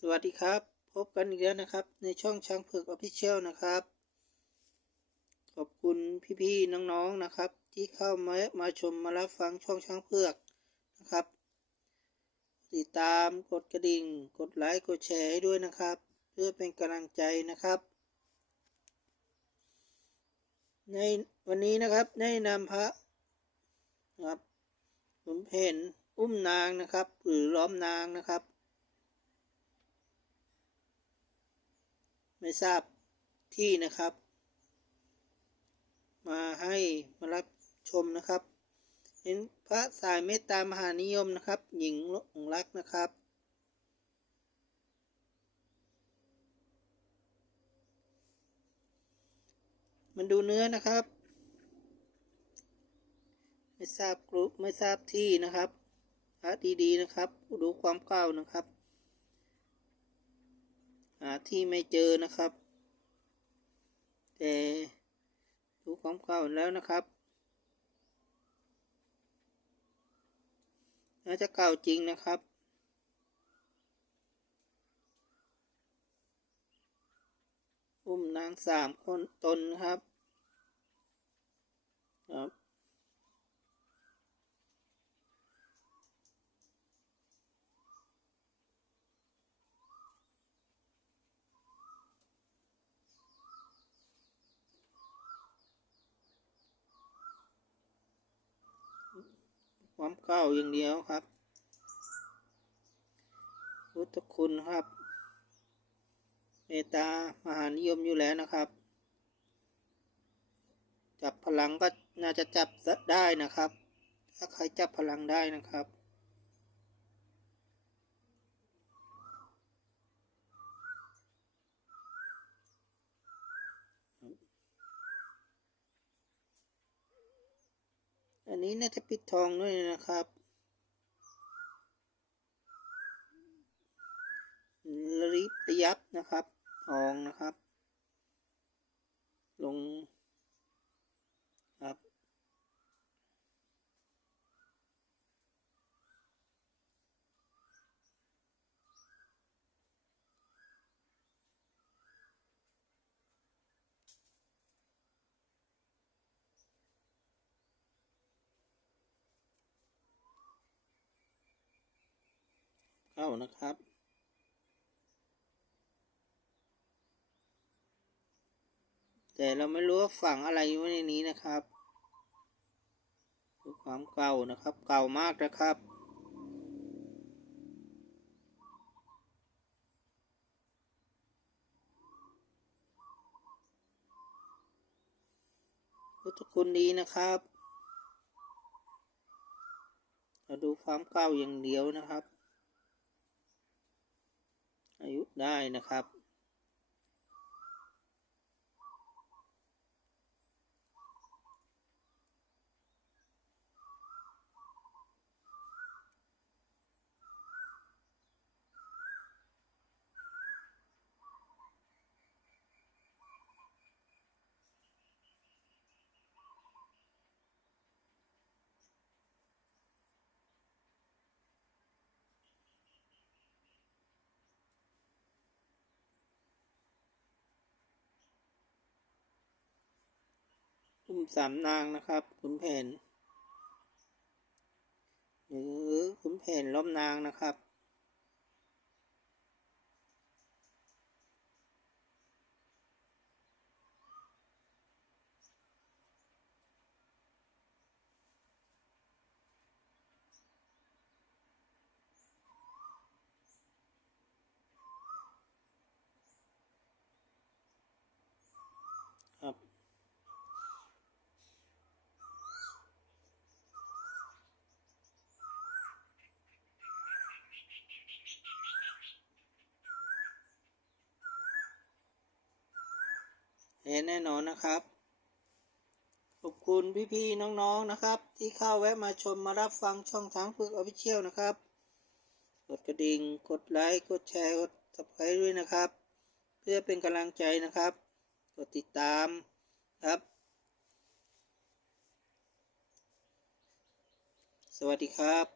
สวัสดีครับ พบกันอีกแล้วนะครับ ในช่องช้างเผือกออฟฟิเชียลนะครับ ขอบคุณพี่ๆน้องๆนะครับ ที่เข้ามามาชมมารับฟังช่องช้างเผือกนะครับ ติดตามกดกระดิ่ง กดไลค์กดแชร์ให้ด้วยนะครับ เพื่อเป็นกำลังใจนะครับ ในวันนี้นะครับได้นำพระนะครับผมเพนอุ้มนางนะครับ หรือล้อมนางนะครับ ไม่ทราบที่นะครับ มาให้มารับชมนะครับ เห็นพระสายเมตตามหานิยมนะครับ หญิงหลงรักนะครับ มันดูเนื้อนะครับ ไม่ทราบกรุ๊ปไม่ทราบที่นะครับพระดีๆนะครับ ดูความเก่านะครับ หาที่ไม่เจอนะครับ แต่ดูของเก่าแล้วนะครับน่าจะเก่าจริงนะครับอุ้มนางสามคนตนครับ ความเก่าอย่างเดียวครับพุทธคุณครับ เมตตามหานิยมอยู่แล้วนะครับ จับพลังก็น่าจะจับได้นะครับ ถ้าใครจับพลังได้นะครับ อันนี้น่าจะปิดทองด้วยนะครับริบระยับนะครับ ทองนะครับ ลง เข้านะครับ แต่เราไม่รู้ว่าฝังอะไรไว้ในนี้นะครับคือความเก่านะครับ เก่ามากนะครับพุทธคุณดีนะครับ เราดูความเก่าอย่างเดียวนะครับ อายุได้นะครับ มสามนางนะครับ ขุนแผน หรือขุนแผนล้อมนางนะครับครับ เห็นแน่นอนนะครับ ขอบคุณพี่ๆน้องๆนะครับ ที่เข้าแวะมาชมมารับฟังช่องทางเพื่อออฟฟิเชียลนะครับ กดกระดิ่ง กดไลค์ กดแชร์ กด subscribe ด้วยนะครับ เพื่อเป็นกำลังใจนะครับ กดติดตามครับ สวัสดีครับ